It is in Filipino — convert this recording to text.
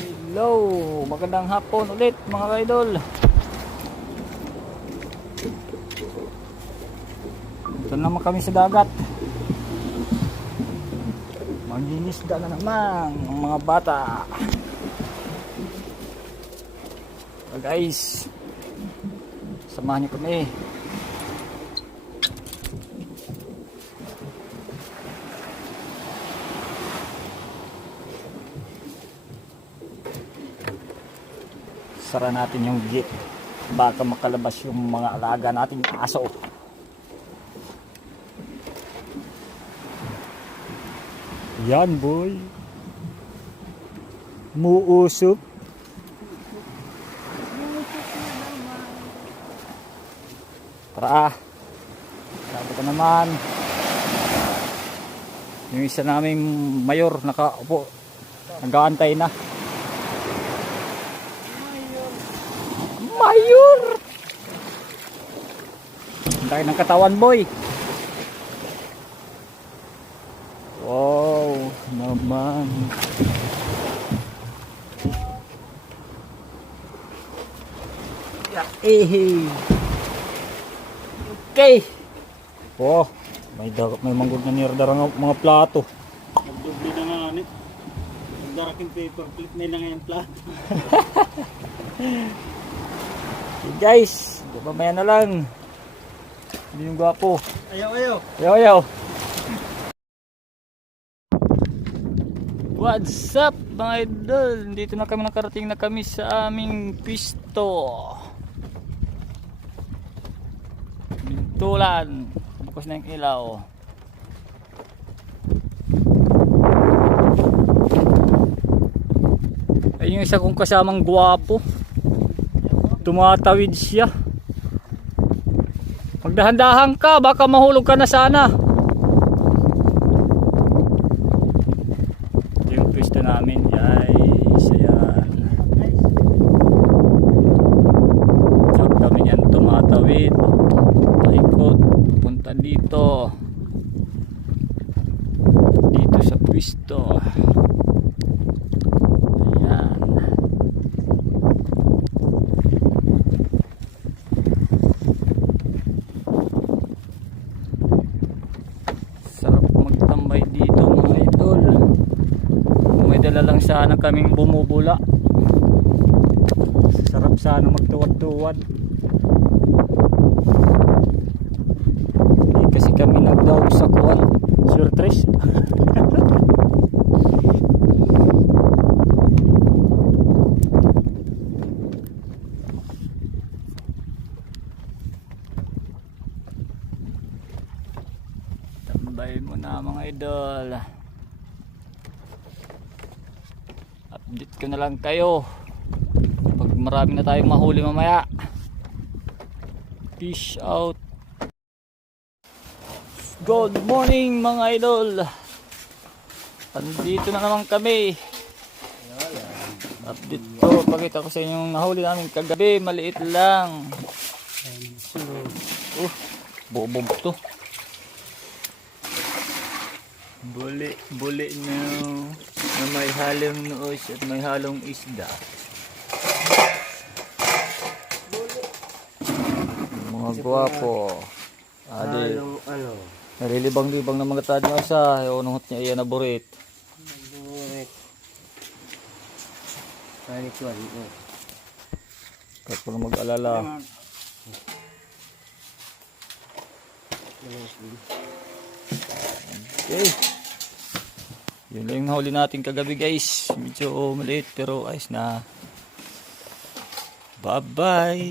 Hello, magandang hapon ulit mga idol. Ito naman kami sa dagat. Mangingisda na naman ang mga bata. So guys, samahan niyo kami. Sara natin yung gate, baka makalabas yung mga alaga nating aso. Yan boy, muusok. Tara, sabi ko naman yung isa naming mayor nakaupo, nag-aantay na. Mayor! Ang laki ng katawan boy. Wow naman. Okay. Oh, may manggod na niyardara ng mga plato. Nagdoble na nga ni. Nagdaraking paper plate na lang yung plato. Okay guys, mamaya na lang. Hindi yung gwapo. Ayaw. What's up mga idol? Dito na kami, nakarating na kami sa aming pisto. Bintulan. Bukas na yung ilaw. Ayun yung isa kong kasamang gwapo. Tumatawid siya. Magdahan-dahan ka, baka mahulog ka na sana. Ito yung pwesto namin guys. Ayan. Diyan kami yan tumatawid. Paikot, punta dito. Dito sa pwesto. Lang sana kaming bumubula. Sarap sana magtuwad-tuwad. Hindi kasi kami nagdaog sa kuwan. Sure Trish. Tambay mo na mga idol. Update ko na lang kayo pag marami na tayong mahuli mamaya. Peace out. Good morning mga idol. Andito na naman kami. Update ko, pakita ko sa inyo yung nahuli namin kagabi. Maliit lang. Bobog to. Buli na may halong noos at may halong isda. Mga gwapo. Halong Narilibang-libang na mga tadyo sa unungot niya iyan na burit. Kahit pa mag-alala. Okay. Yun lang yung nahuli natin kagabi guys. Medyo maliit pero ayos na. Bye bye.